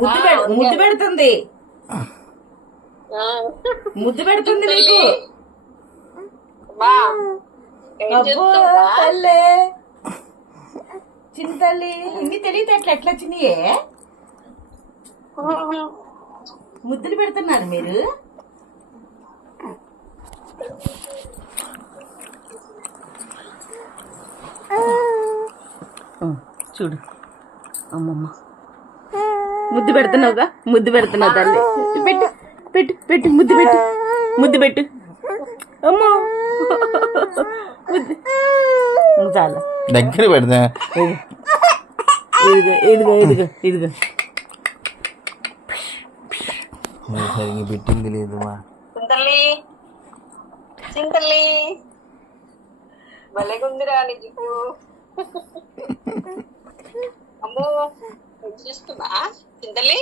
ముద్దు పెడుతుంది ముద్దు పెడుతుంది నీకు. అబ్బో తల్లే చిన్న తల్లి, ఇన్ని తెలియదు ఎట్లా ఎట్లా వచ్చినాయే. ముద్దులు పెడుతున్నారు మీరు. చూడు అమ్మమ్మ ముద్దు పెడుతున్నావుగా, ముద్దు పెడుతున్నావు తల్లి. పెట్టు పెట్టు పెట్టు ముద్దు పెట్టు, ముద్దు పెట్టు. అమ్మో చాలా దగ్గర పెడతా. ఇదిగో ఇదిగో ఇదిగో ఇదిగో సరిగ్గా పెట్టింది లేదు మా చింతల్లి భలేగుందిరా నీకు. అమ్మో చూస్తున్నా చింతల్లి.